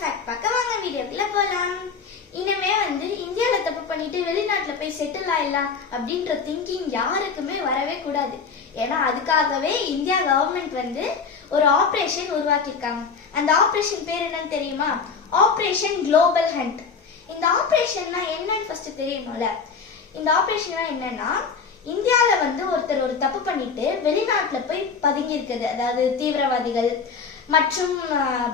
Fact பார்க்க வாங்க வீடியோக்குள்ள போலாம். இனிமே இந்தியால தப்பு பண்ணிட்டு வெளிநாட்டுல போய் செட்டில் ஆயிடலாம் அப்படின்ற திங்கிங் யாருக்குமே வரவே கூடாது. ஏன்னா அதுக்காகவே இந்தியா கவர்மெண்ட் ஒரு ஆபரேஷன் உருவாக்கியிருக்காங்க. அந்த ஆபரேஷன் பேர் என்னன்னு தெரியுமா? Operation global hunt. இந்த ஆபரேஷன்னா என்னன்னு ஃபர்ஸ்ட் தெரியணும்ல. இந்த ஆபரேஷன்னா என்னன்னா, இந்தியால ஒருத்தர் ஒரு தப்பு பண்ணிட்டு வெளிநாட்டுல போய் பதுங்கி இருக்குது, அதாவது தீவிரவாதிகள் மற்றும்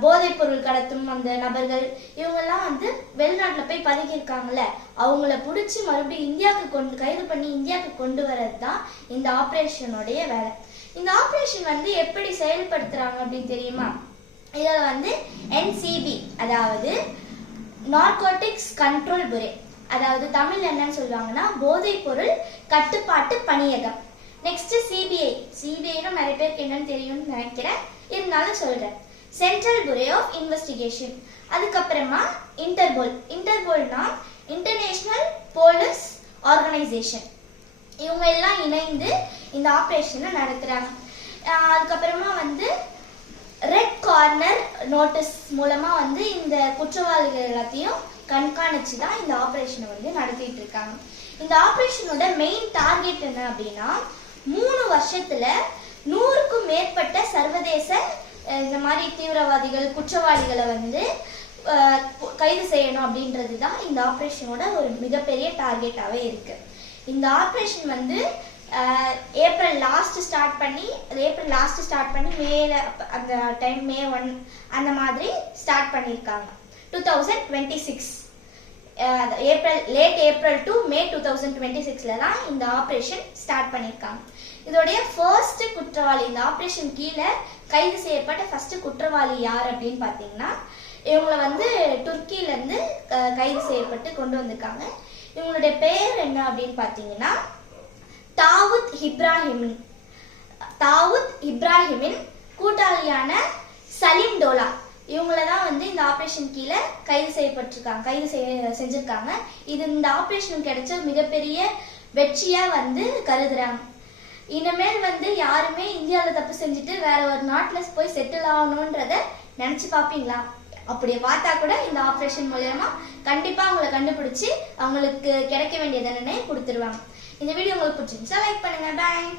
போதைப் பொருள் கடத்தும் அந்த நபர்கள், இவங்கெல்லாம் வெளிநாட்டுல போய் பதுங்கி இருக்காங்கல்ல, அவங்கள பிடிச்சி மறுபடியும் இந்தியாவுக்கு கைது பண்ணி இந்தியாவுக்கு கொண்டு வரது தான் இந்த ஆபரேஷனுடைய வேலை. இந்த ஆபரேஷன் எப்படி செயல்படுத்துறாங்க அப்படின்னு தெரியுமா? இதில் NCB, அதாவது நார்கோட்டிக்ஸ் கண்ட்ரோல் புரே, அதாவது தமிழ் என்னன்னு சொல்லுவாங்கன்னா போதைப் பொருள் கட்டுப்பாட்டு பணியகம். நெக்ஸ்ட் சிபிஐ நிறைய பேருக்கு என்னன்னு தெரியும்னு நினைக்கிறேன், இருந்தாலும் சொல்றேன். Central bureau of investigation. அதுக்கப்புறமா இன்டர்போல்னா இன்டர்நேஷனல் போலீஸ் ஆர்கனைசேஷன். இவங்க எல்லாம் இணைந்து இந்த ஆபரேஷனை நடத்துறாங்க. அதுக்கப்புறமா ரெட் கார்னர் நோட்டீஸ் மூலமா இந்த குற்றவாளிகள் எல்லாத்தையும் கண்காணிச்சு தான் இந்த ஆபரேஷனை நடத்திட்டு இருக்காங்க. இந்த ஆபரேஷனோட மெயின் டார்கெட் என்ன அப்படின்னா, 3 வருஷத்துல 100க்கும் மேற்பட்ட சர்வதேச இந்த மாதிரி தீவிரவாதிகள் குற்றவாளிகளை கைது செய்யணும் அப்படின்றது தான் இந்த ஆபரேஷனோட ஒரு மிகப்பெரிய டார்கெட்டாவே இருக்கு. இந்த ஆபரேஷன் ஏப்ரல் லாஸ்ட் ஸ்டார்ட் பண்ணி மேல அந்த டைம் மே 1 அந்த மாதிரி ஸ்டார்ட் பண்ணியிருக்காங்க. 2026 லேட் ஏப்ரல் டு மே 2026ல தான் இந்த ஆபரேஷன் ஸ்டார்ட் பண்ணியிருக்காங்க. இதோடைய ஃபர்ஸ்ட் குற்றவாளி, இந்த ஆபரேஷன் கீழே கைது செய்யப்பட்ட ஃபர்ஸ்ட் குற்றவாளி யார் அப்படின்னு பார்த்தீங்கன்னா, இவங்களை துருக்கியில இருந்து கைது செய்யப்பட்டு கொண்டு வந்திருக்காங்க. இவங்களுடைய பெயர் என்ன அப்படின்னு பார்த்தீங்கன்னா, தாவூத் இப்ராஹிமின் கூட்டாளியான சலீம் டோலா. இவங்களதான் இந்த ஆபரேஷன் கீழே கைது செஞ்சிருக்காங்க. இது இந்த ஆபரேஷன் கிடைச்ச மிகப்பெரிய வெற்றியா கருதுறாங்க. இனிமேல் யாருமே இந்தியாவில தப்பு செஞ்சுட்டு வேற ஒரு நாட்டுல போய் செட்டில் ஆகணும்ன்றத நினைச்சு பாப்பீங்களா? அப்படியே பார்த்தா கூட இந்த ஆபரேஷன் மூலமா கண்டிப்பா அவங்களை கண்டுபிடிச்சு அவங்களுக்கு கிடைக்க வேண்டிய தண்டனை கொடுத்துருவாங்க. இந்த வீடியோ உங்களுக்கு பிடிச்சிருந்துச்சா லைக் பண்ணுங்க. பாய்.